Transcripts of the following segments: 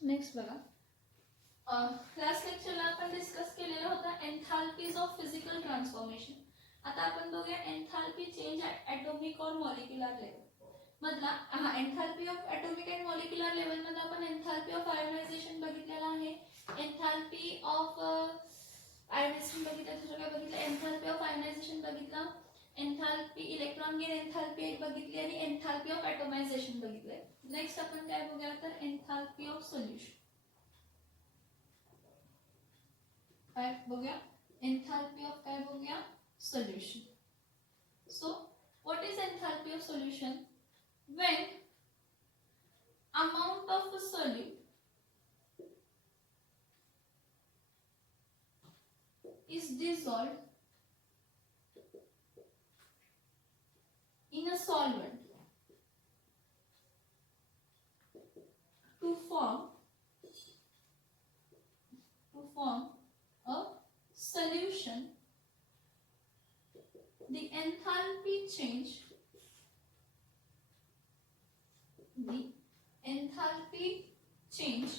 Next बघा, last लेक्चरला आपण discuss केलेलं होतं एन्थाल्पीज ऑफ फिजिकल ट्रान्सफॉर्मेशन. आता आपण बघूया एन्थाल्पी चेंज ॲट ॲटॉमिक और मॉलिक्युलर लेवल मधला. Enthalpy of atomic and molecular level मध्ये आपण एन्थाल्पी ऑफ आयोनायझेशन बघितलेला आहे, एन्थाल्पी ऑफ आयोनायझेशन बघितलं, दुसरं काय बघितलं, एन्थाल्पी ऑफ आयोनायझेशन बघितलं, एन्थाल्पी इलेक्ट्रॉन गेन एन्थाल्पी एक बघितली आणि एन्थाल्पी ऑफ ॲटोमायझेशन बघितलंय. नेक्स्ट आपण काय बघूया तर एन्थाल्पी ऑफ सोल्युशन. काय बघूया, एन्थाल्पी ऑफ काय बघूया, solution. So what is enthalpy of solution? When amount of a solute is dissolved in a solvent to form a solution, the enthalpy change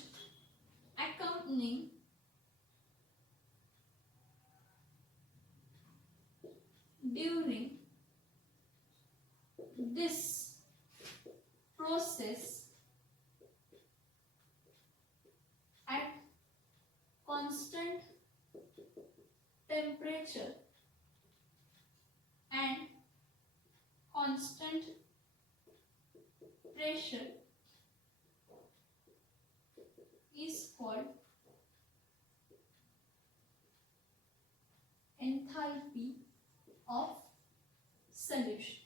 accompanying during this process at constant temperature and constant pressure is called enthalpy of solution.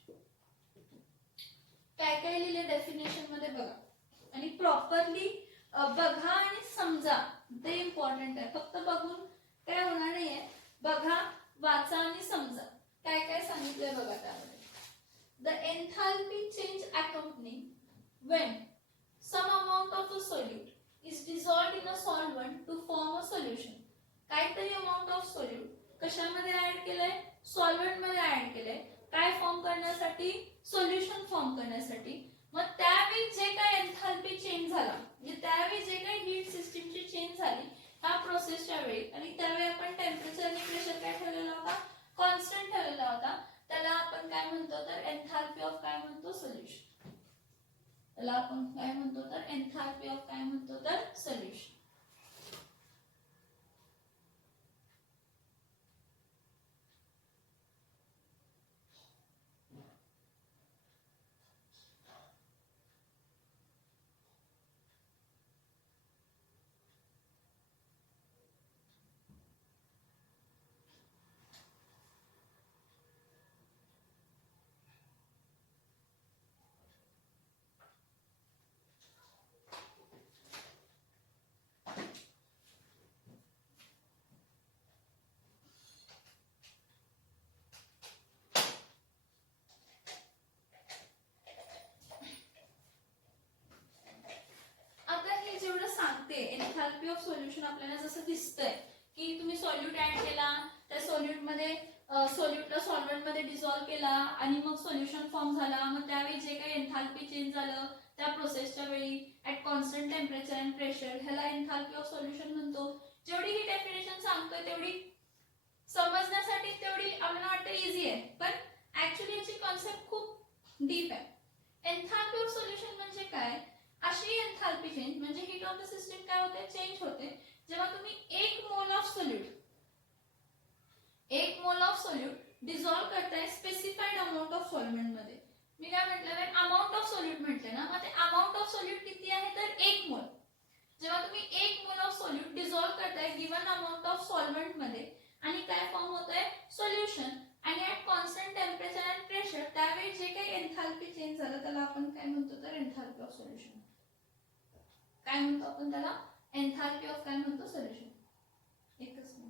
काय काय लिहिले definition मध्ये बघा आणि properly बघा आणि समजा, ते इम्पॉर्टंट आहे. फक्त बघून काय होणार नाहीये, बघा, वाचा आणि समजा काय काय सांगितलंय बघा त्यामध्ये. The enthalpy change accompanying when some amount of a solute is dissolved in a solvent to form a solution. काहीतरी अमाउंट ऑफ सोल्यूट कशामध्ये ऍड केलंय, सॉल्व्हेंट मध्ये ऍड केलंय, काय फॉर्म करण्यासाठी, सोल्युशन फॉर्म करण्यासाठी. मग त्यावेळी जे काय एन्थाल्पी चेंज झाला, म्हणजे त्यावेळी जे काही हीट सिस्टीमची चेंज झाली ह्या प्रोसेसच्या वेळी, आणि त्यावेळी आपण टेम्परेचर आणि प्रेशर काय ठेवलेला होता, कॉन्स्टंट ठेवलेला होता, त्याला आपण काय म्हणतो तर एन्थाल्पी ऑफ काय म्हणतो, सोल्युशन. त्याला आपण काय म्हणतो तर एन्थाल्पी ऑफ काय म्हणतो तर सोल्युशन. एन्थाल्पी ऑफ सोल्युशन आपल्याला जसं दिसतंय की तुम्ही सॉल्यूट ऍड केला, त्या सॉल्यूट मध्ये सॉल्यूटला सॉल्व्हेंट मध्ये डिसॉल्व्ह केला आणि मग सोल्युशन फॉर्म झाला. मग त्यावेळी जे काही एन्थाल्पी चेंज झालं त्या प्रोसेसच्या वेळी at constant temperature and pressure, ह्याला एन्थाल्पी ऑफ सोल्युशन म्हणतो. जेवढी ही डेफिनेशन सांगतोय तेवढी समजण्यासाठी तेवढी आपल्याला वाटतं इझी आहे, पण ऍक्च्युअली याची कॉन्सेप्ट खूप डीप आहे. एन्थाल्पी ऑफ सोल्युशन म्हणजे काय, अशी एन्थाल्पी चेंज म्हणजे हीट ऑफ द सिस्टम काय होते, चेंज होते जेव्हा तुम्ही 1 मोल ऑफ सोल्यूट डिसॉल्व्ह करताय स्पेसिफाईड अमाउंट ऑफ सॉल्व्हेंट मध्ये. मी काय म्हटलं, अमाउंट ऑफ सोल्यूट म्हटले ना, मग ते अमाउंट ऑफ सोल्यूट किती आहे तर 1 मोल. जेव्हा तुम्ही 1 मोल ऑफ सोल्यूट डिसॉल्व्ह करताय गिवन अमाउंट ऑफ सॉल्व्हेंट मध्ये आणि काय फॉर्म होतंय, सोल्युशन, आणि at constant temperature and pressure, त्यावेळी जे काही एन्थाल्पी चेंज झालं त्याला आपण काय म्हणतो तर एन्थाल्पी ऑफ सोल्युशन. काय म्हणतो आपण त्याला, एन्थाल्पी ऑफ काय म्हणतो, सोल्युशन. एकच मिनिट.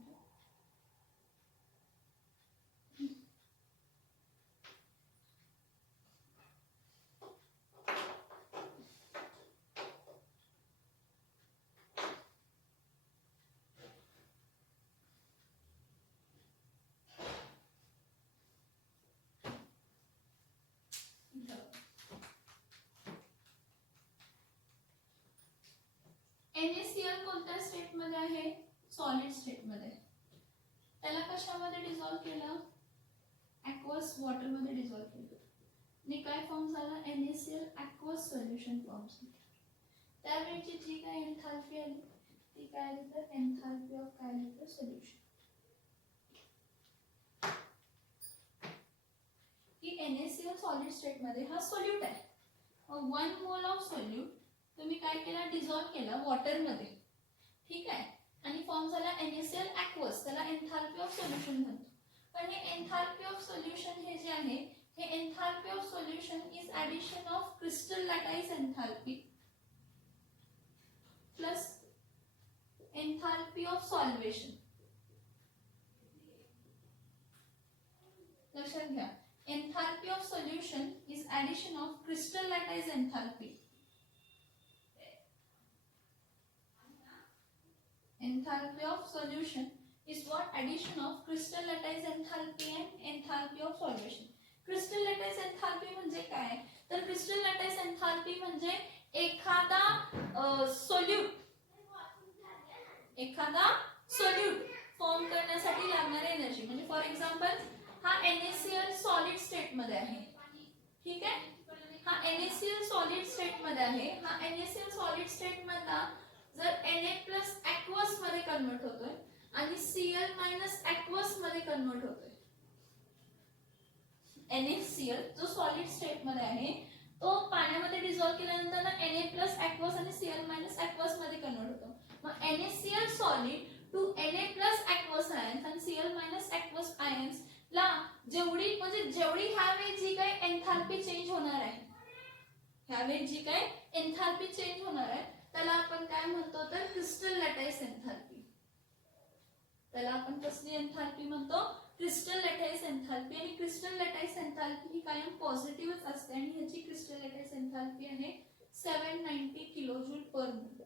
NaCl कोणत्या स्टेट मध्ये आहे? सॉलिड स्टेट मध्ये. त्याला कशामध्ये डिझॉल्व केलं? ॲक्वस वॉटर मध्ये डिझॉल्व केलं. आणि काय फॉर्म झाला? NaCl ॲक्वस सोल्युशन फॉर्म झाला. त्यावेळची जी काय एन्थाल्पी आली ती काय आली तर एन्थाल्पी ऑफ काय आली तर सोल्युशन. की NaCl सॉलिड स्टेट मध्ये हा सोल्यूट आहे. 1 मोल ऑफ सोल्यूट तुम्ही काय केला? डिझॉल्व केला वॉटर मध्ये. ठीक आहे. आणि फॉर्म झाला NaCl ॲक्वस. त्याला एन्थाल्पी ऑफ सोल्युशन म्हणतो. पण हे एन्थाल्पी ऑफ सोल्युशन हे जे आहे हे enthalpy of solution is addition of crystal lattice enthalpy plus enthalpy of solvation. लक्षात घ्या, enthalpy of solution is addition of crystal lattice enthalpy. Enthalpy of solution is what? Addition of crystal lattice enthalpy and enthalpy of solution. Crystal lattice enthalpy म्हणजे काय? तर crystal lattice enthalpy म्हणजे एखादा solute form करण्यासाठी लागणारी energy. म्हणजे for example हा NaCl solid state मध्ये आहे. ठीक आहे. हा NaCl सॉलिड स्टेट मध्ये आहे. हा NaCl सॉलिड स्टेट मधला जर Na प्लस ॲक्वस मध्ये कन्वर्ट होतोय आणि Cl मायनस ॲक्वस मध्ये कन्वर्ट होतोय. NaCl जो सॉलिड स्टेट मध्ये आहे तो पाण्यामध्ये डिझॉल्व केल्यानंतर Na प्लस ॲक्वस आणि Cl मायनस ॲक्वस मध्ये कन्वर्ट होतो. मग NaCl solid to Na plus aqueous ions आणि Cl मायनस ॲक्वस आयन्स ला जेवढी ह्यावेळी जी काय एन्थाल्पी चेंज होणार आहे, ह्यावेळी जी काय एन्थाल्पी चेंज होणार आहे त्याला आपण काय म्हणतो तर क्रिस्टल लॅटाइस एन्थाल्पी. त्याला आपण कसली एन्थाल्पी म्हणतो? Crystal lattice enthalpy. आणि क्रिस्टल लॅटाइस एन्थाल्पी ही कायम पॉझिटिव्हच असते आणि ह्याची क्रिस्टल लॅटाइस एन्थाल्पी आहे 790 किलोजूल पर मोल.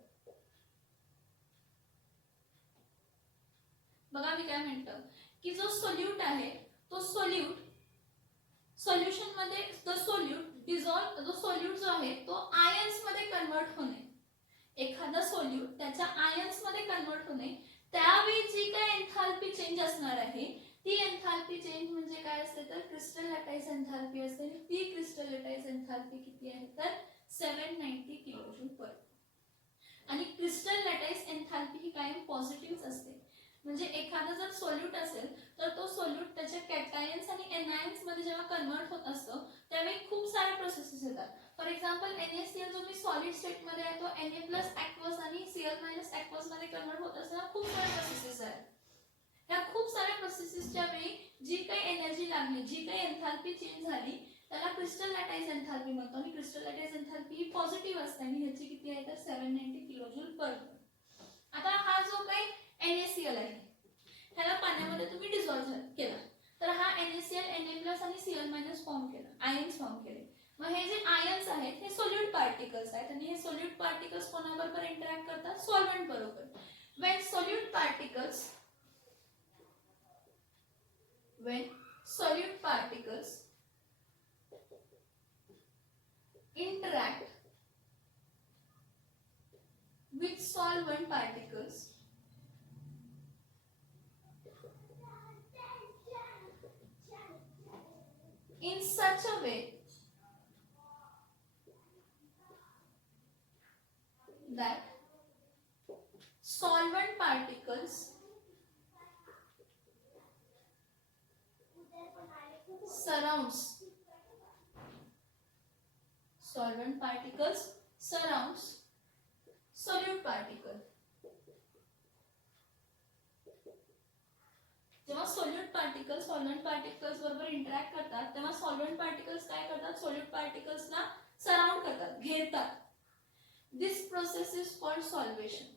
बघा मी काय म्हणतो की जो सोल्यूट आहे तो सोल्युशन मध्ये जो सोल्यूट जो आहे तो आयन्स मध्ये कन्वर्ट होणे. एखादा सोल्यूट त्याच्या आयन्स मध्ये कन्वर्ट होणे त्यावेळी जी काय एन्थाल्पी चेंज असणार आहे ती एन्थाल्पी चेंज म्हणजे काय असते तर क्रिस्टल लॅटाइस एन्थाल्पी असते. ती क्रिस्टल लॅटाइस एन्थाल्पी किती आहे तर 790 किलोजूल पर. आणि क्रिस्टल लॅटाइस एन्थाल्पी ही कायम पॉझिटिव्हच असते. म्हणजे एखादा जर सोल्यूट असेल तर तो सोल्यूट त्याच्या कॅटायन्स आणि एनायन्स मध्ये जेव्हा कन्वर्ट होत असतो त्यावेळी खूप साऱ्या प्रोसेसेस येतात. फॉर एक्झाम्पल NaCl जो मी सॉलिड स्टेट मध्ये आहे तो Na प्लस ॲक्वस आणि Cl मायनस ॲक्वस मध्ये कन्वर्ट होत असताना खूप साऱ्या प्रोसेसेस आहेत. ह्या खूप साऱ्या प्रोसेसेसच्या वेळी जी काही एनर्जी लागली, जी काही एन्थाल्पी चेंज झाली त्याला क्रिस्टल लॅटाइस एन्थाल्पी म्हणतो. आणि क्रिस्टल लॅटाइस एन्थाल्पी ही पॉझिटिव्ह असते आणि ह्याची किती आहे तर 790 किलोजूल पर. आता हा जो काही NaCl आहे ह्याला पाण्यामध्ये तुम्ही डिझॉल्व केला तर हा NaCl Na+ आणि Cl- फॉर्म केला, आयन्स फॉर्म केले. मग हे जे आयन्स आहेत हे सोल्यूट पार्टिकल्स आहेत आणि हे सोल्यूट पार्टिकल्स कोणाबरोबर इंटरॅक्ट करतात? सॉल्व्हेंट बरोबर. when solute particles interact with solvent particles in such a way that solvent particles surrounds solute particle. जेव्हा सोल्यूट पार्टिकल्स सॉल्व्हेंट पार्टिकल्स बरोबर इंटरॅक्ट करतात तेव्हा सॉल्व्हेंट पार्टिकल्स काय करतात? सोल्यूट पार्टिकल्सला सराउंड करतात, घेरतात. This process is called solvation.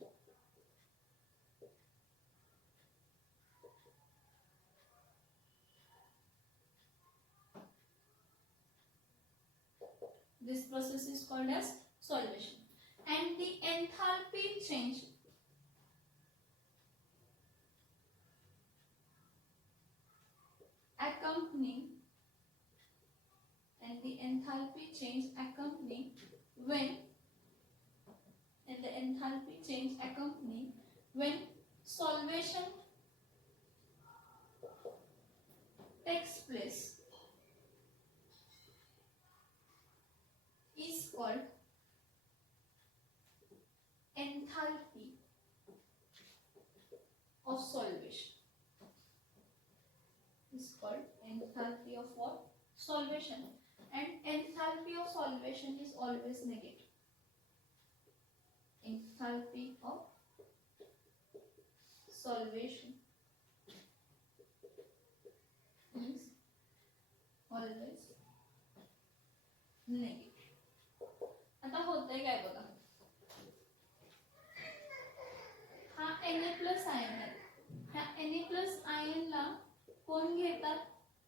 This process is called as solvation. And the enthalpy change accompanying when when solvation takes place is called enthalpy of solvation. Is called enthalpy of what? Solvation. And enthalpy of solvation is always negative. Enthalpy of solvation is always negative. आता होतंय काय बघा, हा Na+ ion आहे. ह्या Na+ आयनला कोण घेतात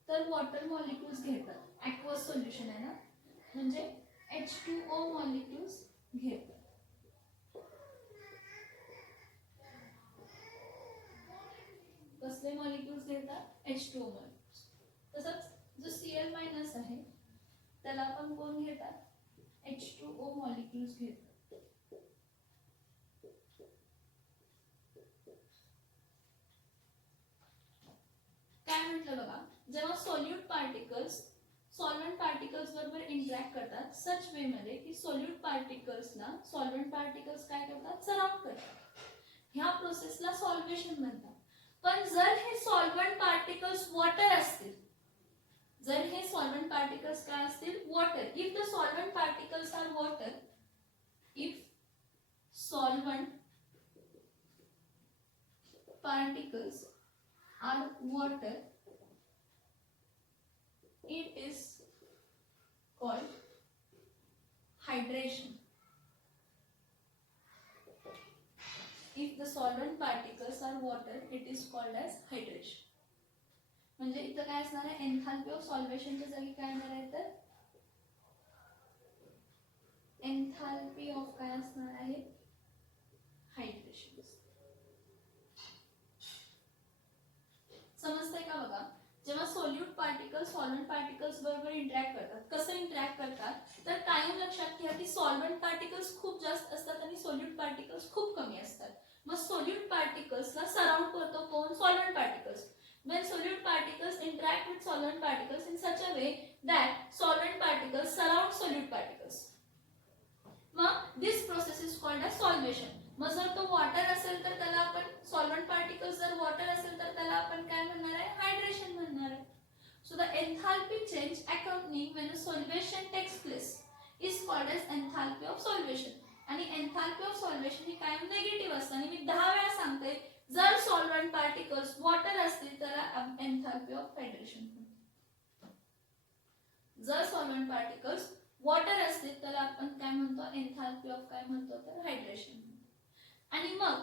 तर वॉटर मॉलिक्युल्स घेतात. ॲक्वस सोल्युशन आहे ना, म्हणजे H2O मॉलिक्युल्स घेतात. कसले मॉलिक्युल्स घेतात? H2O molecules. तसंच जो Cl- आहे त्याला पण कोण घेतात? H2O मॉलिक्युल्स घेतात. काय म्हटलं बघा, जेव्हा सोल्यूट पार्टिकल्स सॉल्व्हेंट पार्टिकल्स बरोबर इंटरॅक्ट करतात सच वे मध्ये की सोल्यूट पार्टिकल्सला सॉल्व्हेंट पार्टिकल्स काय करतात? सराउंड करतात. ह्या प्रोसेसला सॉल्व्हेशन म्हणतात. पण जर हे सॉल्व्हेंट पार्टिकल्स वॉटर असतील, जर हे सॉल्व्हेंट पार्टिकल्स काय असतील? Water. If the solvent particles are water, if solvent particles are water, it is called hydration. If the solvent particles are water, it is called as hydration. म्हणजे इथं काय असणार आहे? एन्थाल्पी ऑफ सॉल्व्हेशनच्या जागी काय येणार आहे तर एन्थाल्पी ऑफ काय असणार आहे? हायड्रेशन. समजतंय का बघा? जेव्हा सोल्यूट पार्टिकल्स सॉल्व्हेंट पार्टिकल्स बरोबर इंटरॅक्ट करतात, कसं इंटरॅक्ट करतात तर कायम लक्षात घ्या की सॉल्व्हेंट पार्टिकल्स खूप जास्त असतात आणि सोल्यूट पार्टिकल्स खूप कमी असतात. मग सोल्यूट पार्टिकल्सला सराउंड करतो कोण? Solvent particles. When solute particles interact with solvent particles in such a way that solvent particles surround solute particles, मग this process is called as solvation. मग जर तो वॉटर असेल तर त्याला आपण सॉल्व्हेंट पार्टिकल्स जर वॉटर असेल तर त्याला आपण काय म्हणणार आहे? हायड्रेशन म्हणणार आहे. So the enthalpy change accompanying when a solvation takes place is called as enthalpy of solvation. आणि एन्थाल्पी ऑफ सॉल्व्हेशन ही कायम निगेटिव्ह असते. आणि मी 10 वेळा सांगते, जर सॉल्व्हेंट पार्टिकल्स वॉटर असतील तर एन्थाल्पी ऑफ हायड्रेशन. जर सॉल्व्हेंट पार्टिकल्स वॉटर असतील तर आपण काय म्हणतो? एन्थाल्पी ऑफ काय म्हणतो तर हायड्रेशन. आणि मग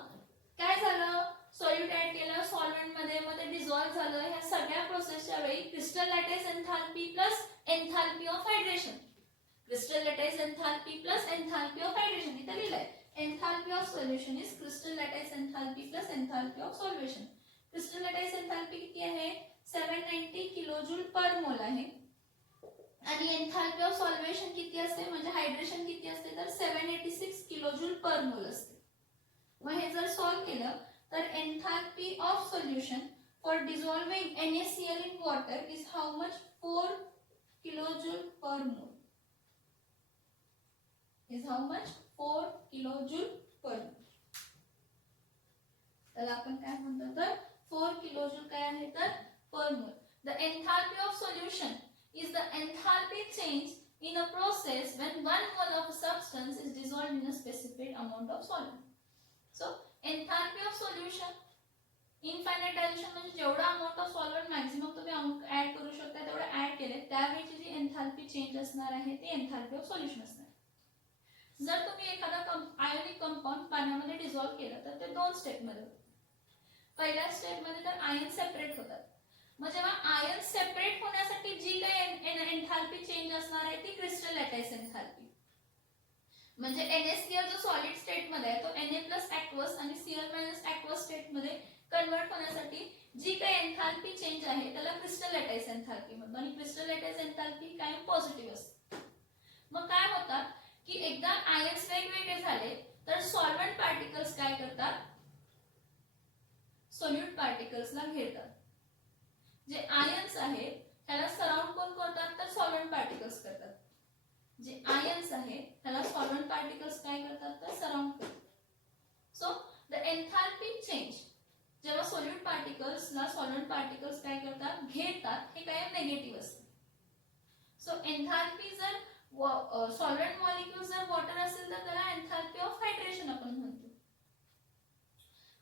काय झालं? सॉल्यूट ऍड केलं सॉल्व्हेंट मध्ये, मग ते डिसॉल्व्ह झालं. ह्या सगळ्या प्रोसेसच्या वेळी crystal lattice enthalpy plus enthalpy of hydration, crystal lattice enthalpy plus enthalpy of hydration इथे लिहिलंय. Enthalpy of solution is crystal lattice enthalpy plus enthalpy of solvation. Crystal lattice enthalpy किती आहे? 790 किलोजूल पर मोल आहे. आणि एन्थाल्पी ऑफ सॉल्व्हेशन किती असते म्हणजे हायड्रेशन किती असते तर 786 किलोजूल पर मोल असते. मग हे जर सॉल्व केलं तर enthalpy of solution for dissolving NaCl in water is how much? 4 kilojoule per mole. Is how much? 4 kilojoule per mole. त्याला आपण काय म्हणतो तर 4 kilojoule काय आहे तर per mole. The enthalpy of solution is the enthalpy change in a process when 1 mole of a substance is dissolved in a specified amount of solvent. So enthalpy of solution, infinite dilution म्हणजे जेवढा amount of solvent maximum तुम्ही add करू शकता तेवढं add केले त्यावेळची जी enthalpy change असणार आहे ती एन्थाल्पी ऑफ सोल्युशन असणार. जर तुम्ही एखादा आयोनिक कंपाऊंड पाण्यामध्ये डिसॉल्व्ह केलं तर ते 2 स्टेप मध्ये होतं. पहिल्या स्टेप मध्ये तर आयन सेपरेट होतात. मग जेव्हा आयन सेपरेट होण्यासाठी जी काही एन्थाल्पी चेंज असणार आहे ती क्रिस्टल लॅटिस एन्थाल्पी. म्हणजे NaCl जो सॉलिड स्टेट मध्ये आहे तो Na+ ऍक्वस आणि Cl- ऍक्वस स्टेट मध्ये कन्वर्ट होण्यासाठी जी काही एन्थाल्पी चेंज आहे त्याला क्रिस्टल लॅटिस एन्थाल्पी म्हणतो. आणि क्रिस्टल लॅटिस एन्थाल्पी कायम पॉझिटिव्ह असते. मग काय होतात की एकदा आयन्स वेगवेगळे झाले तर सॉल्व्हेंट पार्टिकल्स काय करतात घेतात. जे आयन्स आहेत त्याला सराउंड कोण करतात तर सॉल्व्हेंट पार्टिकल्स करतात. जे आयन्स आहेत त्याला सॉल्व्हेंट पार्टिकल्स काय करतात तर सराउंड करतात. सो द एन्थाल्पी चेंज जेव्हा सॉल्यूट पार्टिकल्सला सॉल्व्हेंट पार्टिकल्स काय करतात घेतात हे कायम नेगेटिव्ह असते. सो एन्थाल्पी जर सॉल्व्हेंट मॉलिक्यूल जर वॉटर असेल तर त्याला एन्थाल्पी ऑफ हायड्रेशन आपण म्हणतो.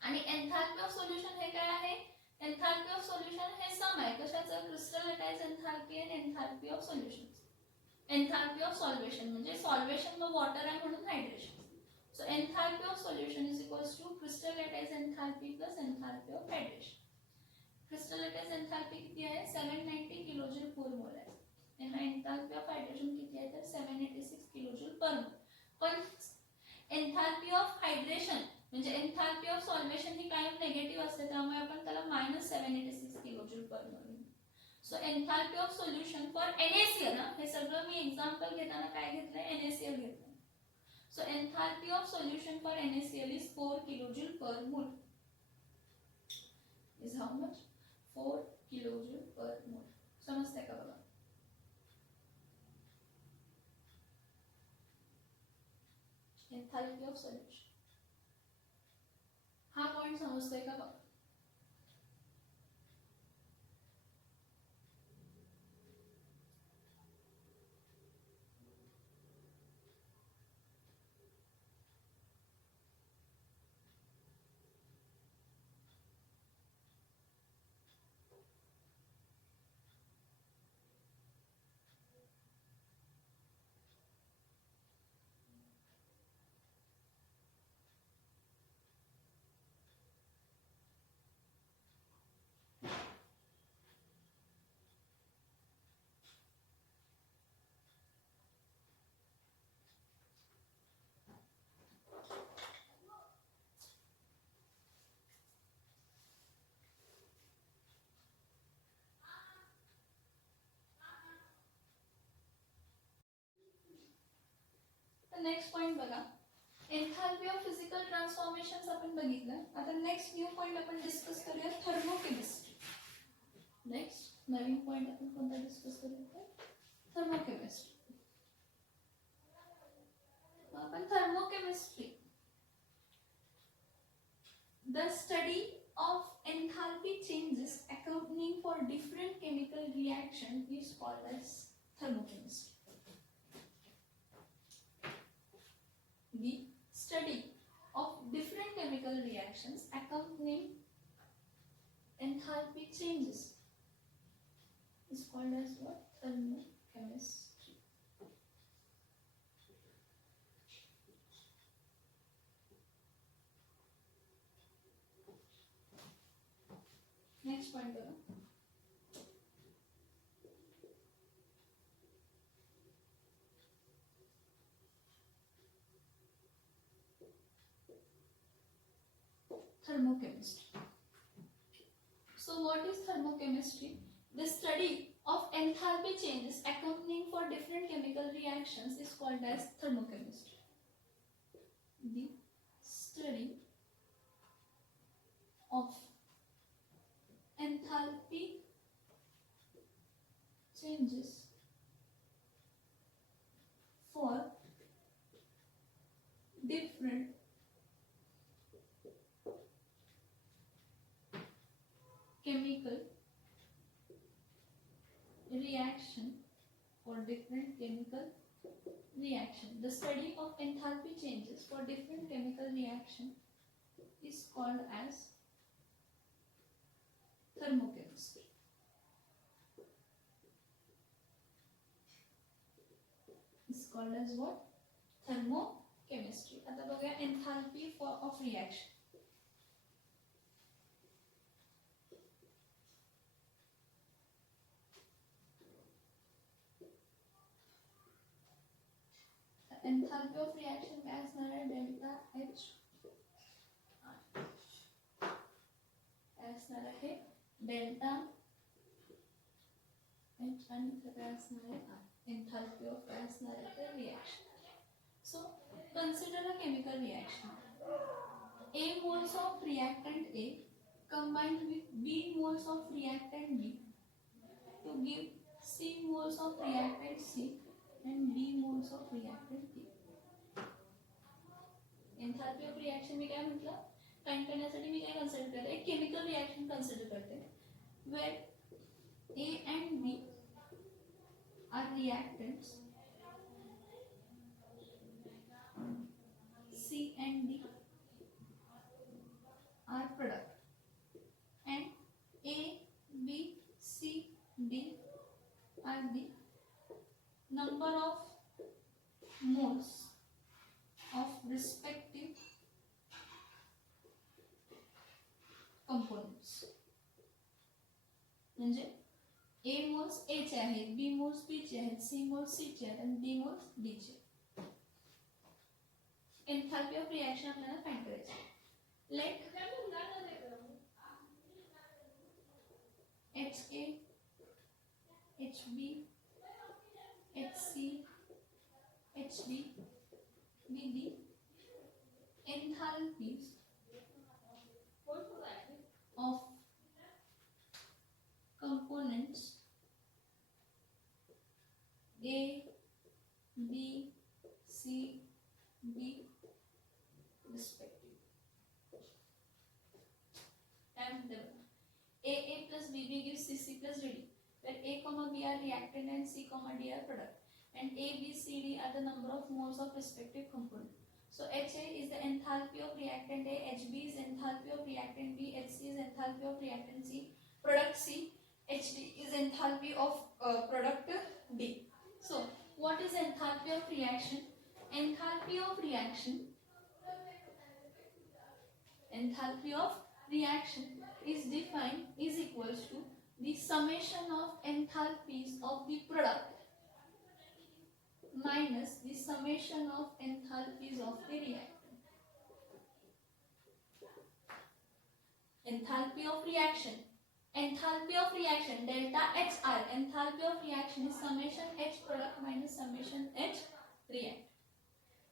आणि एन्थाल्पी ऑफ सोल्युशन हे काय आहे एन्थाल्पी ऑफ सोल्युशन हे सम आहे कशाचं क्रिस्टलाटाइज एन्थाल्पी आणि enthalpy of solution. Enthalpy of solvation म्हणजे सॉल्वेशन व वॉटर आहे म्हणून hydration. So enthalpy of solution is equals to crystal lattice enthalpy plus enthalpy of hydration. Crystal lattice enthalpy किती आहे 790 किलोजूल पर मोल आहे आणि enthalpy of hydration किती आहे तर 786 किलोजूल पर मोल. पण enthalpy of hydration म्हणजे enthalpy of solvation ही कायम नेगेटिव्ह असते त्यामुळे आपण त्याला -786 किलोजूल पर मोल. So enthalpy of solution for NaCl हे सगळं मी एक्झाम्पल घेताना काय घेतलंय NaCl घेतलंय. So enthalpy of solution for NaCl is 4 kilojoule per mole. Is how much? 4 kilojoule per mole. समजते का बघा? Enthalpy of solution. हा पॉइंट समजते का बघा? नेक्स्ट पॉइंट बघा एन्थाल्पी ऑफ फिजिकल ट्रान्सफॉर्मेशन्स आपण बघितलं. आता नेक्स्ट न्यू पॉइंट आपण डिस्कस करूया थर्मोकेमिस्ट्री. नेक्स्ट नवीन पॉइंट आपण कोणता डिस्कस करूया थर्मोकेमिस्ट्री. आपण thermochemistry the study of enthalpy changes accompanying for different chemical reaction is called as thermochemistry. The study of different chemical reactions accompanying enthalpy changes is called as what? Thermochemistry. Next point बघा. Thermochemistry. So what is thermochemistry? The study of enthalpy changes accompanying for different chemical reactions is called as thermochemistry. The study of enthalpy changes for different chemical reaction the study of enthalpy changes for different chemical reaction is called as thermochemistry. Is called as what? Thermochemistry. आता बघूया enthalpy of reaction. Enthalpy of reaction काय असणार आहे delta H काय असणार आहे delta H आणि काय असणार आहे enthalpy of काय असणार आहे reaction. So consider a chemical reaction. A moles of reactant A combined with B moles of reactant B to give C moles of reactant C and D moles of reactant D. Enthalpy of reaction में क्या मतलब, find करण्यासाठी मी काय consider करते, एक chemical reaction consider करते wear A and B are reactants, C and D are product, and A, B, C, D are the number of moles of respective components. म्हणजे A moles A चे आहेत, B moles B चे आहेत, C moles C चे आहेत आणि D moles D चे. Enthalpy of reaction आपल्याला फाइंड करायची आहे. Let HA, HB, HC, HD be the enthalpies of components A, B, C, D respectively. And AA plus BB gives CC plus DD, where A, B are reactant and C, D are product. And A, B, C, D are the number of moles of respective component. So HA is the enthalpy of reactant A, HB is enthalpy of reactant B, HC is enthalpy of reactant C, product C, HD is enthalpy of product D. So what is enthalpy of reaction? Enthalpy of reaction is defined is equals to the summation of enthalpies of the product minus the summation of enthalpies of the reactant. Enthalpy of reaction delta HR, enthalpy of reaction is summation H product minus summation H reactant.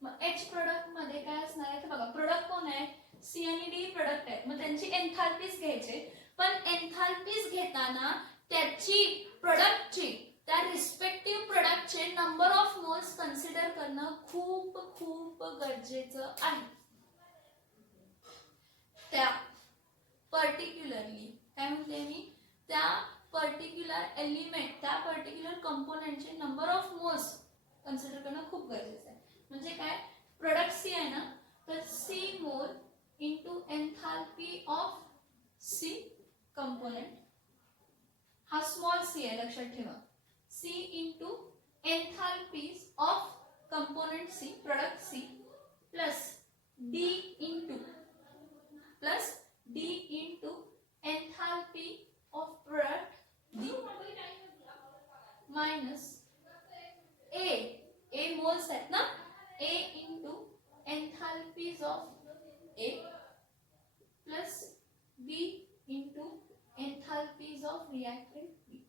मग H product मध्ये काय असणार आहे, बघा product कोण आहे, C आणि D product आहे, मग त्यांची एंथॅल्पीज घ्यायचे, पण एंथॅल्पीज घेताना त्याची प्रोडक्टची त्या रिस्पेक्टिव्ह प्रोडक्टचे नंबर ऑफ मोल्स कन्सिडर करणं खूप खूप गरजेचं आहे. त्या पर्टिक्युलरली काय म्हणते मी, त्या पर्टिक्युलर एलिमेंट त्या पर्टिक्युलर कंपोनेंटचे नंबर ऑफ मोल्स कन्सिडर करणं खूप गरजेचं आहे. म्हणजे काय, प्रोडक्ट सी आहे ना, तर C mole into enthalpy of C component, हा स्मॉल सी आहे लक्षात ठेवा, C into enthalpies of component C, product C, plus D into enthalpy of product D minus A moles आहेत ना, A into enthalpies of A plus B into enthalpies of reactant B.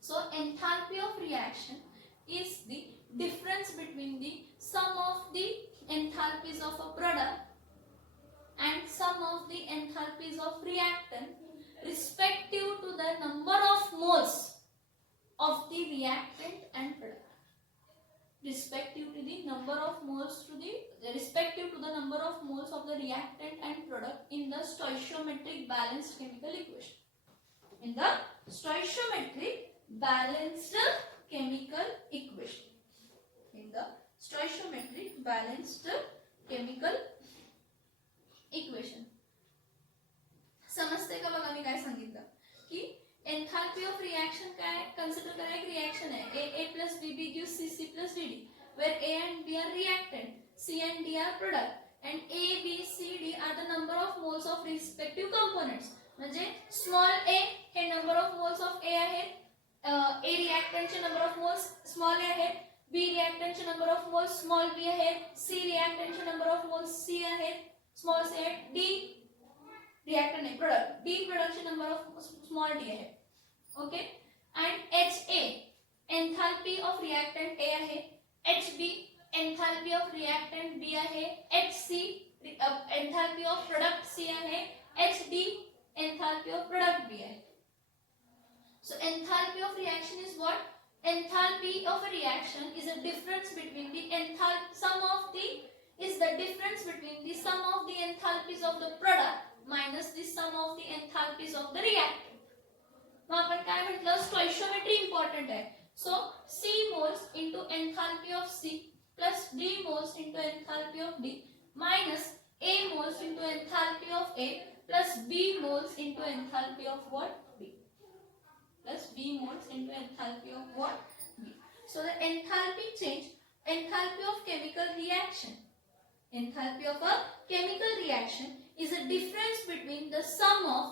So enthalpy of reaction is the difference between the sum of the enthalpies of a product and sum of the enthalpies of reactant respective to the number of moles of the reactant and product. Respective to the number of moles respective to the number of moles of the reactant and product in the stoichiometric balanced chemical equation. In the stoichiometric balanced chemical equation. In the stoichiometric balanced chemical equation. समजते का बघा मी काय सांगितलं की enthalpy of reaction काय consider करा, एक reaction है A plus BB gives CC plus DD, where A and B are reactant, C and D are product and A, B, C, D are the number of moles of respective components. म्हणजे small A हे number of moles of A आहेत, A रिएक्टंटचे number of moles small A आहेत, B रिएक्टंटचे number of moles small B आहेत, C रिएक्टंटचे number of moles C आहेत, small C आहेत, D रिएक्टंट नाही प्रोडक्ट, D प्रोडक्टचे नंबर ऑफ स्मॉल D आहे. Okay, and HA enthalpy of reactant A आहे, HB enthalpy of reactant B आहे, HC enthalpy of product C आहे HD enthalpy of product भी है. So enthalpy of reaction is what? Enthalpy of a reaction is a difference between the sum of the enthalpies of the product minus the sum of the enthalpies of the reactant. मग आपण काय म्हटलं, stoichiometry important आहे. So C moles into enthalpy of C plus D moles into enthalpy of D minus A moles into enthalpy of A plus B moles into enthalpy of what? B. Plus B moles into enthalpy of what? B. So the enthalpy change, enthalpy of chemical reaction. Enthalpy of a chemical reaction is a difference between the sum of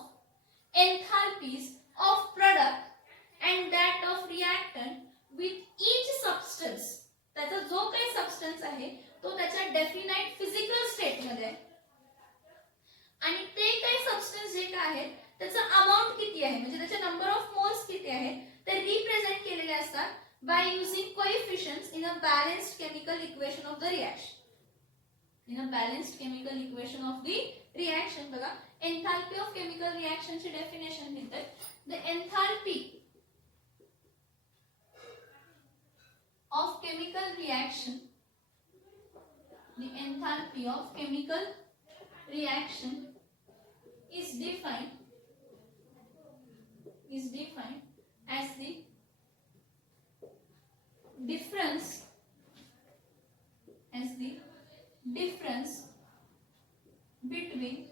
enthalpies of product and that of reactant with each substance. त्याचा जो काही substance आहे तो त्याच्या definite physical state मध्ये आहे आणि ते काही सबस्टन्स जे काय आहेत त्याचा अमाउंट किती आहे म्हणजे त्याचे नंबर ऑफ मोल्स किती आहेत ते रिप्रेझेंट केलेले असतात by using coefficients in a balanced chemical equation of the reaction. In a balanced chemical equation of the reaction बघा enthalpy of chemical reaction ची definition देतात. The enthalpy of chemical reaction, the enthalpy of chemical reaction is defined as the difference between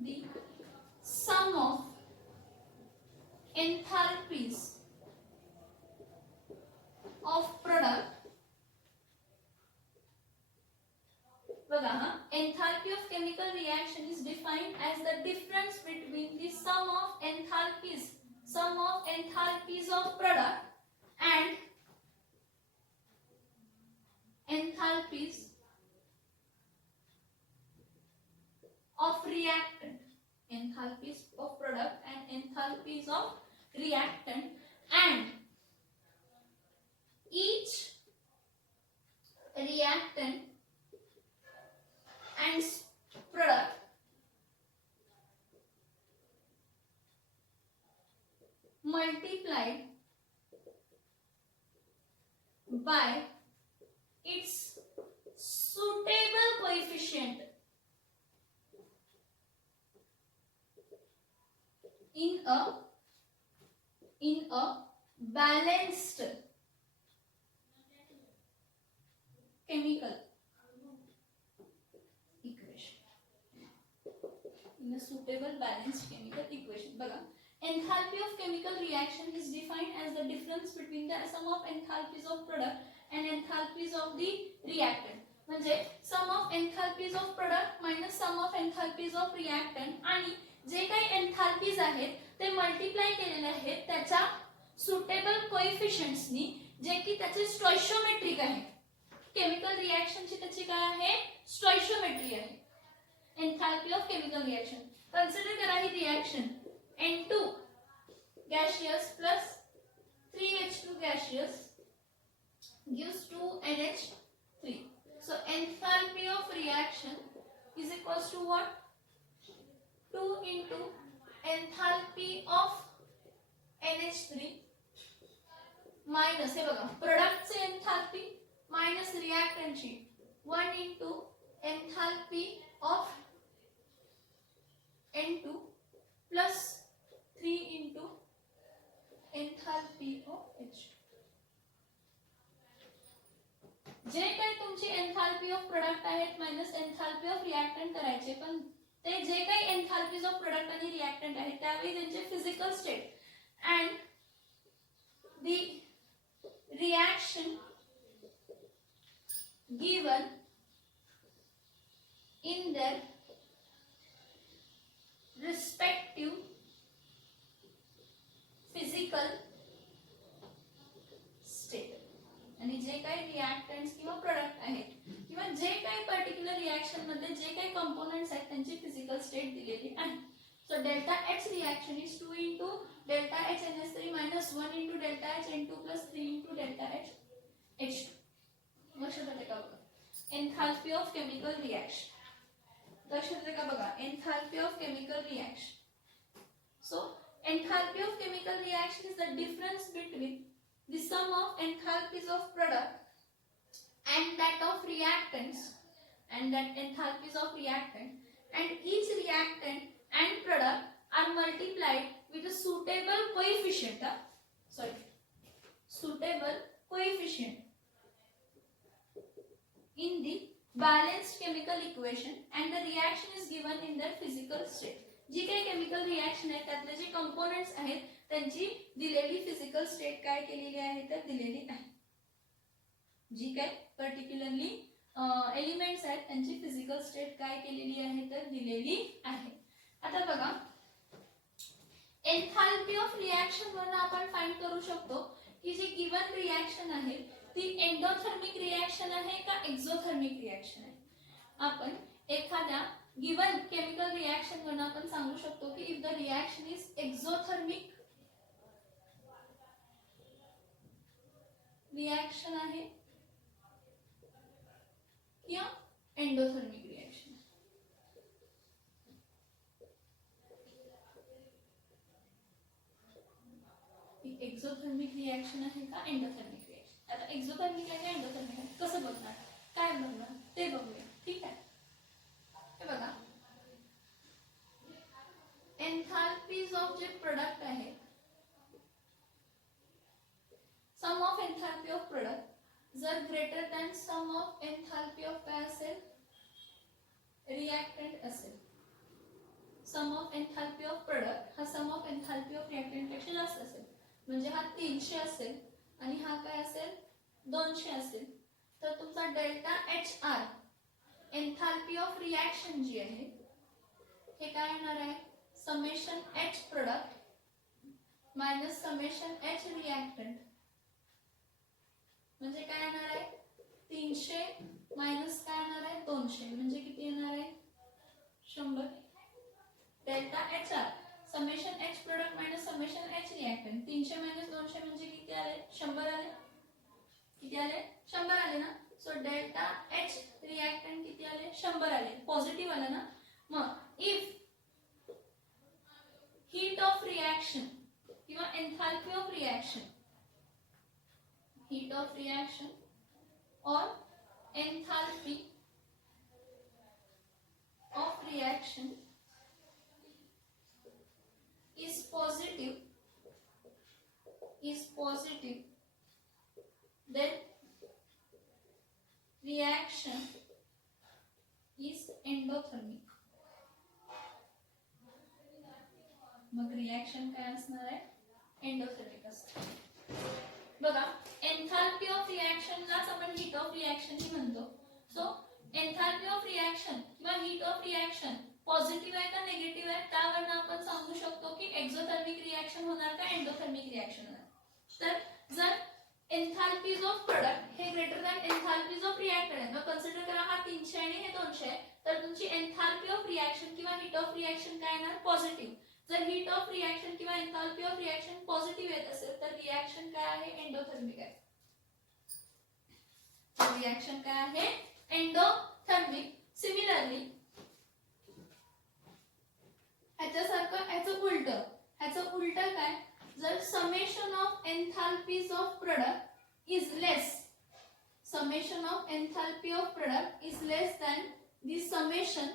the sum of enthalpies of product. बघा हा enthalpy of chemical reaction is defined as the difference between the sum of enthalpies of product and enthalpies of reactant. Enthalpies of product and enthalpies of reactant and each reactant and product multiplied by its suitable coefficient in a balanced chemical equation. In a suitable balanced chemical equation. बघा enthalpy of chemical reaction is defined as the difference between the sum of enthalpies of product and enthalpies of the reactant. म्हणजे sum of enthalpies of product minus sum of enthalpies of reactant आणि जे काही एन्थाल्पीज आहेत ते multiply केलेले आहेत त्याच्या suitable coefficients नी जे की त्याचे स्टोइशियोमेट्रिक आहे. केमिकल रिएक्शन ची त्याची काय आहे स्टोइशियोमेट्री आहे. Enthalpy of chemical reaction consider करा ही reaction N2 gaseous plus 3H2 gaseous gives 2NH3. So enthalpy of reaction is equals to what? 2 into enthalpy of NH3 minus हे बघा प्रोडक्ट चे एन्थाल्पी मायनस रिएक्टंट ची 1 into enthalpy of N2 plus 3 into enthalpy of H2. जे काही तुमची enthalpy of product आहेत minus enthalpy of reactant करायचे पण ते जे काही एन्थाल्पीज ऑफ प्रोडक्ट आणि रिएक्टंट आहेत त्यावेळी त्यांचे physical state and the reaction given in their respective physical state. आणि जे काही रिएक्टंट्स किंवा प्रोडक्ट आहेत किंवा जे काही पर्टिक्युलर रिएक्शन मध्ये जे काही कंपोनेंट्स आहेत त्यांची फिजिकल स्टेट दिलेली आहे. So delta H reaction is 2 into delta H NH3 minus 1 into delta H N2 plus 3 into delta H H2. लक्षात आले का बघा. एन्थाल्पी ऑफ केमिकल रिएक्शन लक्षात येते का बघा, enthalpy of chemical reaction. So enthalpy of chemical reaction is the difference between the sum of enthalpies of product and that of reactants and that enthalpies of reactant, and each reactant and product are multiplied with a suitable coefficient, suitable coefficient in the balanced chemical equation, and the reaction is given in their physical state. जी काही chemical reaction आहे त्यातले जे components आहेत त्यांची दिलेली physical state काय केलेली आहे तर दिलेली आहे. जी काय पर्टिक्युलरली एलिमेंट्स आहेत त्यांची फिजिकल स्टेट काय केलेली आहे तर दिलेली आहे. आता बघा, एन्थाल्पी ऑफ रिएक्शन वरून आपण फाइंड करू शकतो की जी गिवन रिएक्शन आहे ती एंडोथर्मिक रिएक्शन आहे का एक्झोथर्मिक रिएक्शन आहे. आपण एखाद्या गिवन केमिकल रिएक्शन वरून आपण सांगू शकतो की if the reaction is exothermic reaction आहे किंवा एंडोथर्मिक रिएक्शन. एक्झोथर्मिक रिएक्शन आहे का एंडोथर्मिक रिएक्शन. आता एक्झोथर्मिक आहे का एंडोथर्मिक आहे कसं बघणार, काय बघणार ते बघूया. ठीक आहे, हे बघा, एन्थाल्पीज ऑफ जे प्रोडक्ट आहे, sum of enthalpy of product जर greater than sum of enthalpy of काय असेल रिएक्टंट असेल. Sum of enthalpy of product हा sum of enthalpy of reactant पेक्षा जास्त असेल. म्हणजे हा 300 असेल आणि हा काय असेल 200 असेल, तर तुमचा delta HR enthalpy of reaction जी आहे हे काय येणार आहे summation H product minus summation H reactant. म्हणजे काय येणार आहे 300 मायनस काय येणार आहे 200 म्हणजे किती येणार आहे 100. Delta HR summation H product minus summation H reactant. 300 minus 200 म्हणजे किती आले 100 आले. किती आले 100 आले ना. सो डेल्टा H रिएक्टंट किती आले 100 आले. पॉझिटिव्ह आला ना. मग इफ हीट ऑफ रिएक्शन किंवा enthalpy of reaction, heat of reaction और enthalpy of reaction is positive, then reaction is endothermic. मग रिएक्शन काय असणार आहे एंडोथर्मिक असणार. बघा, एन्थाल्पी ऑफ रिएक्शनलाच आपण हीट ऑफ रिएक्शन ही म्हणतो. सो एन्थाल्पी ऑफ रिएक्शन किंवा हीट ऑफ रिएक्शन पॉझिटिव्ह आहे का नेगेटिव्ह आहे त्यावरून आपण सांगू शकतो की एक्झोथर्मिक रिएक्शन होणार का एंडोथर्मिक रिएक्शन होणार. तर जर एन्थाल्पीज ऑफ प्रोडक्ट हे ग्रेटर दॅन एन्थाल्पीज ऑफ रिएक्टंट आहे, मग कन्सिडर करा हा 300 आणि हे 200 आहे, तर तुमची एन्थाल्पी ऑफ रिएक्शन किंवा हीट ऑफ रिएक्शन काय येणार पॉझिटिव्ह. जर हीट ऑफ रिएक्शन किंवा एन्थाल्पी ऑफ रिएक्शन पॉझिटिव्ह येत असेल तर रिएक्शन काय आहे एंडोथर्मिक आहे. रिएक्शन काय आहे एंडोथर्मिक. सिमिलरली ह्याचं उलट काय, जर summation of enthalpies of product is less, summation of enthalpy of product is less than the summation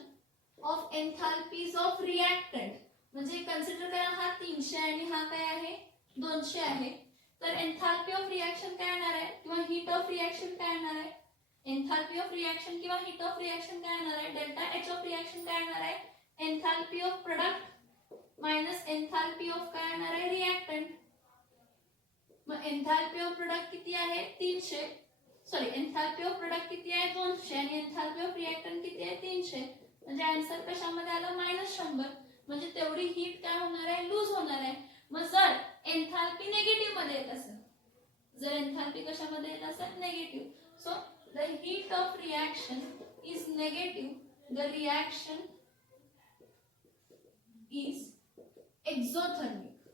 of enthalpies of reactant. म्हणजे कन्सिडर करा हा 300 आणि हा काय आहे 200 आहे, तर एन्थाल्पी ऑफ रिएक्शन काय येणार आहे किंवा हीट ऑफ रिएक्शन काय येणार आहे. एन्थाल्पी ऑफ रिएक्शन किंवा हीट ऑफ रिएक्शन काय येणार आहे डेल्टा H ऑफ रिएक्शन काय येणार आहे enthalpy of product minus enthalpy of काय येणार आहे रिएक्टंट. मग एन्थाल्पी ऑफ प्रोडक्ट किती आहे 300, सॉरी एन्थाल्पी ऑफ प्रोडक्ट किती आहे 200 आणि एन्थाल्पी ऑफ रिएक्टंट किती आहे 300. म्हणजे आन्सर कशामध्ये आला -100. म्हणजे तेवढी हीट काय होणार आहे लूज होणार आहे. मग जर एन्थाल्पी नेगेटिव्ह मध्ये येत असेल, जर एन्थाल्पी कशामध्ये येत असेल negative, so the heat of reaction is negative, the reaction is exothermic.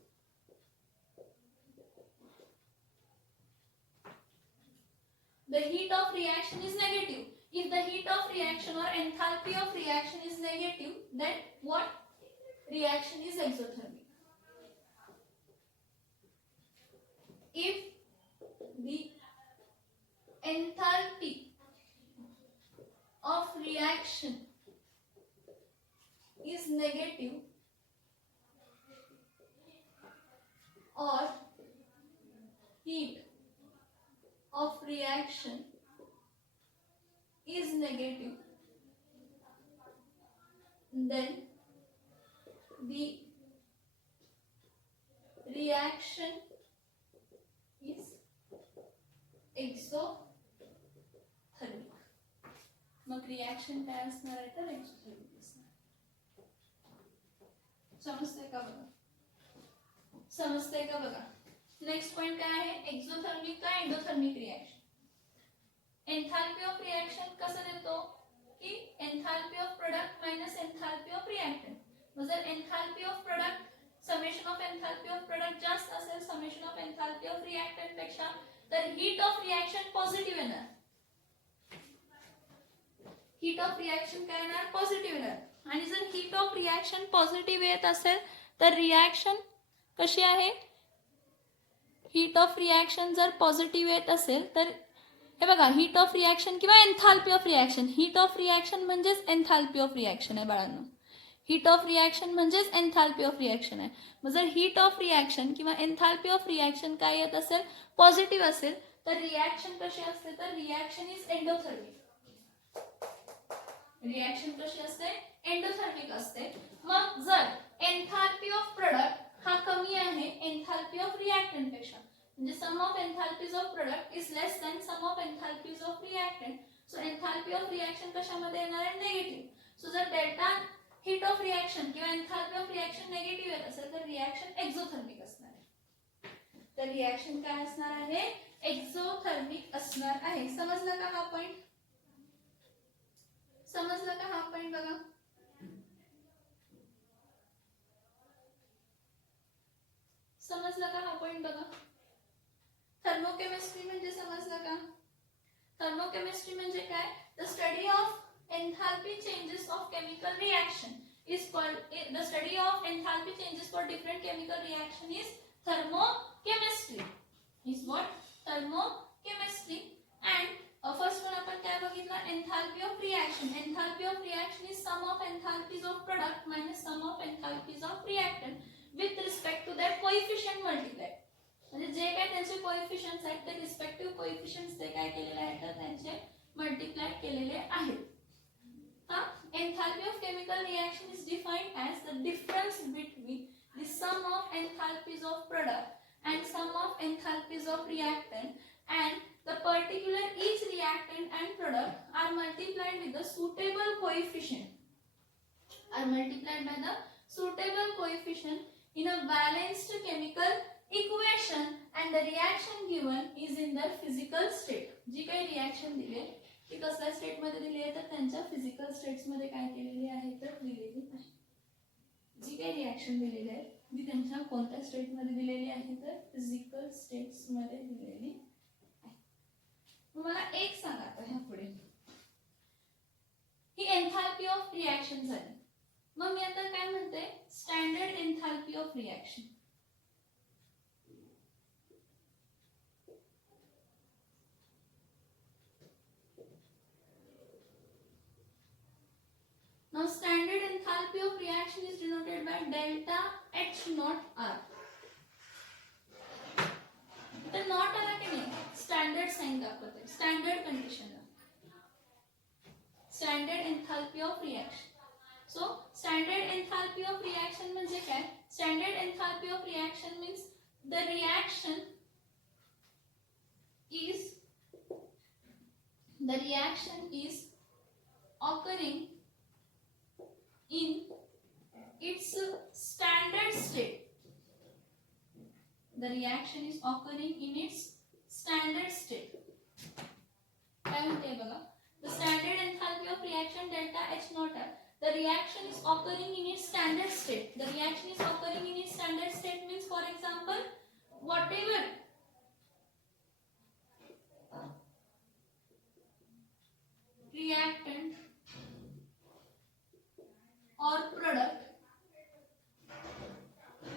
The heat of reaction is negative. If the heat of reaction or enthalpy of reaction is negative, then what? Reaction is exothermic. If the enthalpy of reaction is negative or heat of reaction is negative, then the reaction is exothermic. मग reaction काय असणार आहे तर exothermic असणार. समजतंय का बघा? समजतंय का बघा? नेक्स्ट पॉइंट काय आहे? एक्सोथर्मिक का endothermic reaction. Enthalpy of reaction कसं देतो की enthalpy of product minus enthalpy of reactant. मग जर enthalpy of product summation of enthalpy of product जास्त असेल summation of enthalpy of reactant पेक्षा तर हीट ऑफ रिएक्शन पॉझिटिव्ह येणार. हीट ऑफ रिएक्शन काय येणार? पॉझिटिव्ह येणार. आणि जर हीट ऑफ रिएक्शन पॉझिटिव्ह येत असेल तर रिएक्शन कशी आहे? हीट ऑफ रिएक्शन जर पॉझिटिव्ह येत असेल तर हे बघा हीट ऑफ रिएक्शन किंवा enthalpy of reaction. Heat of reaction म्हणजेच एंथैल्पी ऑफ रिएक्शन आहे बाळांनो. हीट ऑफ रिएक्शन म्हणजेच एंथैल्पी ऑफ रिएक्शन आहे. मग जर हीट ऑफ रिएक्शन किंवा एंथैल्पी ऑफ रिएक्शन काय येत असेल? पॉझिटिव्ह असेल तर रिएक्शन कशी असते? तर रिएक्शन इज एंडोथर्मिक. रिएक्शन कशी असते? एंडोथर्मिक असते. मग जर एंथैल्पी ऑफ प्रोडक्ट हा कमी आहे एंथैल्पी ऑफ रिएक्टंट पेक्षा, म्हणजे sum of enthalpies of product is less than sum of enthalpies of reactant. So enthalpy of reaction कशामध्ये येणार आहे? नेगेटिव्ह. सो जर डेल्टा हीट ऑफ रिएक्शन किंवा एंथैल्पी ऑफ रिएक्शन नेगेटिव्ह येत असेल तर रिएक्शन एक्सोथर्मिक असणार आहे. तर रिएक्शन काय असणार आहे? एक्सोथर्मिक असणार आहे. समजलं का हा पॉइंट? समजलं का हा पॉइंट? बघा समजलं का हा पॉइंट? बघा थर्मोकेमिस्ट्री म्हणजे समजलं का? थर्मोकेमिस्ट्री म्हणजे काय? The study of enthalpy changes of chemical reaction is called the study of enthalpy changes for different chemical reaction is thermochemistry. Is what? Thermochemistry. And first one आपण काय बघितलं? Enthalpy of reaction. Enthalpy of reaction is sum of enthalpies of product minus sum of enthalpies of reactant with respect to their coefficient multiply. म्हणजे जे काय त्यांचे coefficients आहेत ते respective coefficients ते काय केलेले आहेत तर त्यांचे मल्टीप्लाय केलेले आहेत. हा enthalpy of chemical reaction is defined as the difference between the sum of enthalpies of product and sum of enthalpies of reactant, and the particular each reactant and product are multiplied with the suitable coefficient, are multiplied by the suitable coefficient in a balanced chemical equation, and the reaction given is in their physical state. जी काही reaction दिले ती कसल्या state मध्ये दिली आहे तर त्यांच्या physical states मध्ये काय केलेली आहे तर दिलेली आहे. जी काही रिएक्शन दिलेली आहे ती त्यांच्या कोणत्या स्टेट मध्ये दिलेली आहे तर फिजिकल स्टेट्स मध्ये दिलेली आहे. मला एक सांगा आता ह्या पुढे ही एंथैल्पी ऑफ रिएक्शन झाली. मग मी आता काय म्हणते? Standard enthalpy of reaction. Now standard enthalpy of reaction is denoted by delta H naught R. तर नॉट आला की नाही स्टँडर्ड साइन दाखवते standard condition standard enthalpy of reaction. So standard enthalpy of reaction म्हणजे काय? Standard enthalpy of reaction means the reaction is occurring in its standard state. The reaction is occurring in its standard state. काय म्हणते बघा? The standard enthalpy of reaction delta H naught R. The reaction is occurring in its standard state. The reaction is occurring in its standard state means, for example, whatever reactant or product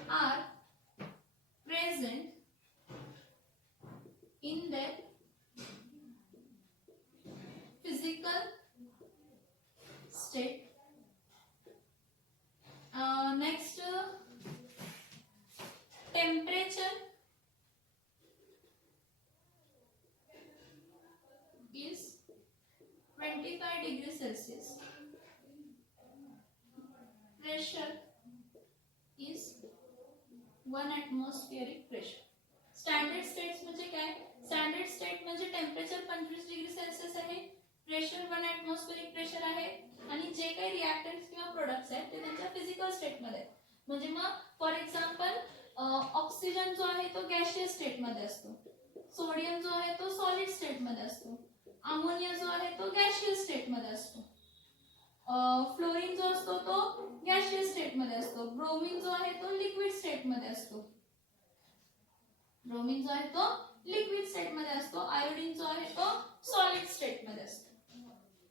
are present in their physical state. Next, temperature is 25 degrees Celsius. Pressure is 1 atmospheric pressure. Standard states म्हणजे काय? Standard state म्हणजे temperature 25 degree Celsius आहे, pressure 1 atmospheric pressure आहे आणि जे काही reactants किंवा products आहेत ते त्यांच्या फिजिकल स्टेट मध्ये आहेत. म्हणजे मग फॉर एक्झाम्पल ऑक्सिजन जो आहे तो गॅशियस स्टेट मध्ये असतो, सोडियम जो आहे तो सॉलिड स्टेट मध्ये असतो, अमोनिया जो आहे तो गॅशियस स्टेट मध्ये असतो, फ्लोरीन जो असतो तो गॅशियस स्टेट मध्ये असतो, ब्रोमीन जो आहे तो लिक्विड स्टेट मध्ये असतो, ब्रोमीन जो आहे तो लिक्विड स्टेट मध्ये असतो, आयोडीन जो आहे तो सॉलिड स्टेट मध्ये असतो.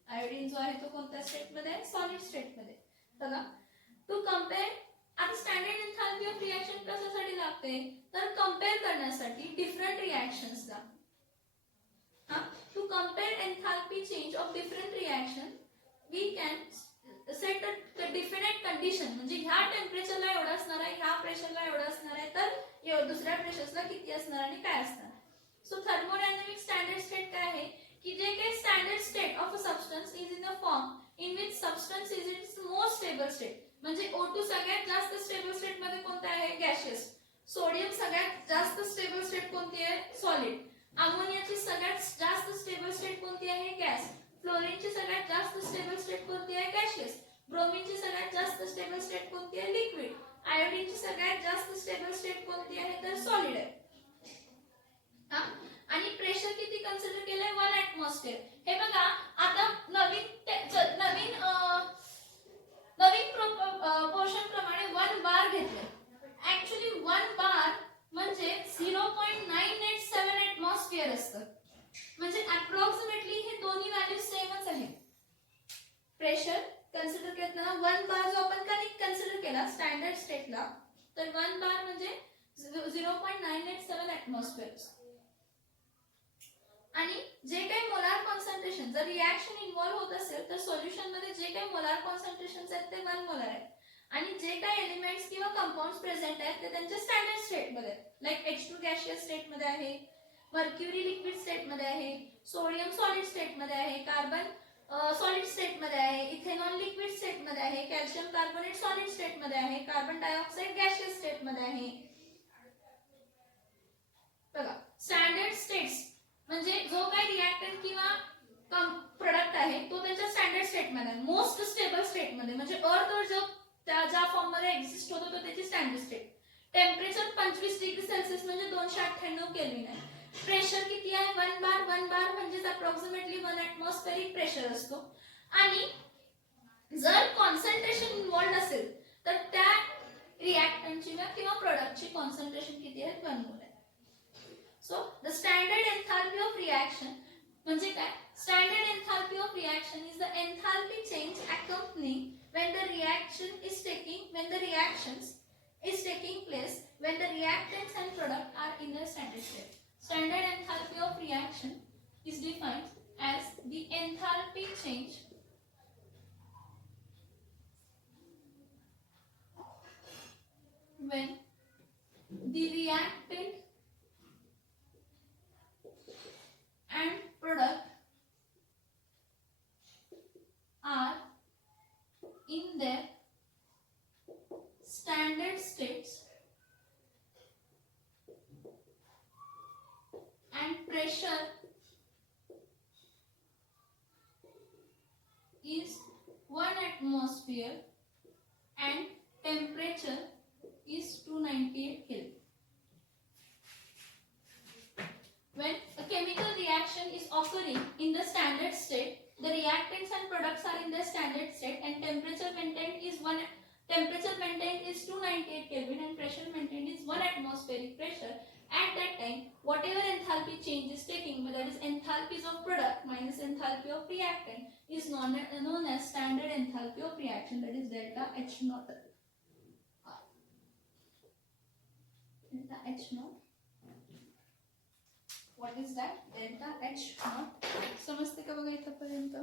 आयोडीन जो आहे तो कोणत्या स्टेट मध्ये आहे? सॉलिड स्टेट मध्ये. बघा, टू कंपेअर, आता स्टँडर्ड एन्थाल्पी ऑफ रिएक्शन कशासाठी लागते? तर कंपेअर करण्यासाठी डिफरंट रिएक्शन्सला. To compare enthalpy change of different reaction we can set a definite condition. म्हणजे ह्या टेम्परेचरला एवढं असणार आहे, ह्या प्रेशरला एवढं असणार आहे, तर दुसऱ्या प्रेशर्सला किती असणार आणि काय असणार. सो थर्मोडायनामिक स्टँडर्ड स्टेट काय आहे की जे काही standard state of a substance is in a form in which substance is it's most stable state. म्हणजे O2 सगळ्यात जास्त स्टेबल स्टेट मध्ये कोणता आहे? गॅशियस. सोडियम सगळ्यात जास्त स्टेबल स्टेट कोणती आहे? सॉलिड. अमोनियाची सगळ्यात जास्त स्टेबल स्टेट कोणती आहे? गॅस. फ्लोरीनची सगळ्यात जास्त स्टेबल स्टेट कोणती आहे? गॅशियस. ब्रोमीनची सगळ्यात जास्त स्टेबल स्टेट कोणती आहे? लिक्विड. आयोडीनची सगळ्यात जास्त स्टेबल स्टेट कोणती आहे? तर सॉलिड आहे. आणि प्रेशर किती कन्सिडर केलंय? 1 atmosphere. हे बघा, आता नवीन पोर्शन प्रमाणे 1 बार घेतलंय. ऍक्च्युअली 1 बार म्हणजे 0.987 atmosphere असतं. म्हणजे अप्रॉक्सिमेटली हे दोन्ही व्हॅल्यू सेमच आहेत. प्रेशर कन्सिडर केलं 1 बार जो आपण कन्सिडर केला स्टँडर्ड स्टेटला, तर 1 बार म्हणजे 0.987 atmosphere. आणि जे काही मोलार कॉन्सन्ट्रेशन, जर रिएक्शन इन्व्हॉल्व होत असेल तर सोल्युशन मध्ये जे काही मोलार कॉन्सन्ट्रेशन्स आहेत ते 1 मोलार आहेत. आणि जे काही एलिमेंट्स किंवा कंपाऊंड्स प्रेझेंट आहेत ते त्यांच्या स्टँडर्ड स्टेट मध्ये आहेत. लाईक H2 गॅशियस स्टेट मध्ये आहे, मर्क्युरी लिक्विड स्टेट मध्ये आहे, सोडियम सॉलिड स्टेट मध्ये आहे, कार्बन सॉलिड स्टेट मध्ये आहे, इथेनॉल लिक्विड स्टेट मध्ये आहे, कॅल्शियम कार्बोनेट सॉलिड स्टेट मध्ये आहे, कार्बन डायऑक्साइड गॅशियस स्टेट मध्ये आहे. बघा, स्टँडर्ड स्टेट्स म्हणजे जो काही रिएक्टंट किंवा प्रोडक्ट आहे तो त्याच्या स्टँडर्ड स्टेट मध्ये, मोस्ट स्टेबल स्टेट मध्ये, म्हणजे अर्थ जो ज्या फॉर्म मध्ये एक्झिस्ट होतो तो त्याची standard state. Temperature 25 degree Celsius म्हणजे 298 केल्विन आहे. प्रेशर किती आहे? 1 बार. 1 बार म्हणजे अप्रॉक्सिमेटली 1 atmospheric प्रेशर असतो. आणि जर कॉन्सन्ट्रेशन इन्व्हॉल्व असेल तर त्या रिएक्टंटची किंवा प्रोडक्टची कॉन्सन्ट्रेशन किती आहे? 1 मोल आहे. So the standard enthalpy of reaction म्हणजे काय? Standard enthalpy of reaction is the enthalpy change accompanying when the reaction is taking place when the reactants and product are in their standard state. Standard enthalpy of reaction is defined as the enthalpy change when the reactant and product are in their standard states and pressure is 1 atmosphere and temperature is 298 Kelvin. When a chemical reaction is occurring in the standard state, the reactants and products are in the standard state and temperature maintained is 298 Kelvin and pressure maintained is 1 atmospheric pressure. At that time, whatever enthalpy change is taking, that is enthalpy enthalpies of product minus enthalpy of reactant is known as standard enthalpy of reaction, that is delta H naught. Delta H naught. What is that? Delta H naught. समजते का बघा इथपर्यंत?